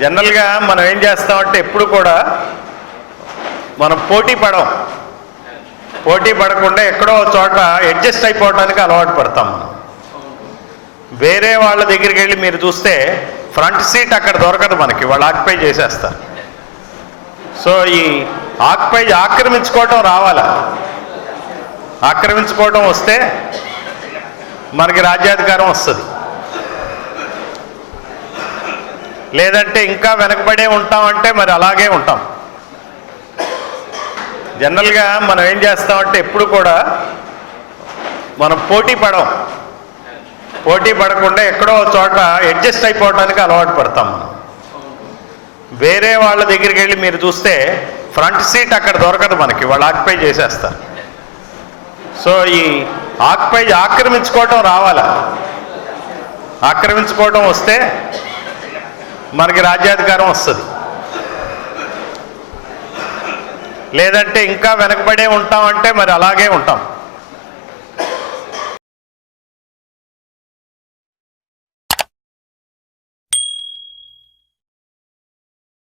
జనరల్గా మనం ఏం చేస్తామంటే ఎప్పుడు కూడా మనం పోటీ పడం పోటీ పడకుండా ఎక్కడో ఒక చోట అడ్జస్ట్ అయిపోవడానికి అలవాటు పడతాం మనం. వేరే వాళ్ళ దగ్గరికి వెళ్ళి మీరు చూస్తే ఫ్రంట్ సీట్ అక్కడ దొరకదు మనకి వాళ్ళు ఆక్యుపై చేసేస్తారు. సో ఈ ఆక్యుపై ఆక్రమించుకోవటం రావాలా? ఆక్రమించుకోవటం వస్తే మనకి రాజ్యాధికారం వస్తుంది. లేదంటే ఇంకా వెనకబడే ఉంటామంటే మరి అలాగే ఉంటాం. జనరల్గా మనం ఏం చేస్తామంటే ఎప్పుడు కూడా మనం పోటీ పడం పోటీ పడకుండా ఎక్కడో చోట అడ్జస్ట్ అయిపోవడానికి అలవాటు పడతాం మనం. వేరే వాళ్ళ దగ్గరికి వెళ్ళి మీరు చూస్తే ఫ్రంట్ సీట్ అక్కడ దొరకదు మనకి వాళ్ళు ఆక్యుపై చేసేస్తారు. సో ఈ ఆక్యుపై ఆక్రమించుకోవటం రావాలా? ఆక్రమించుకోవటం వస్తే మనకి రాజ్యాధికారం వస్తుంది. లేదంటే ఇంకా వెనకబడే ఉంటామంటే మరి అలాగే ఉంటాం.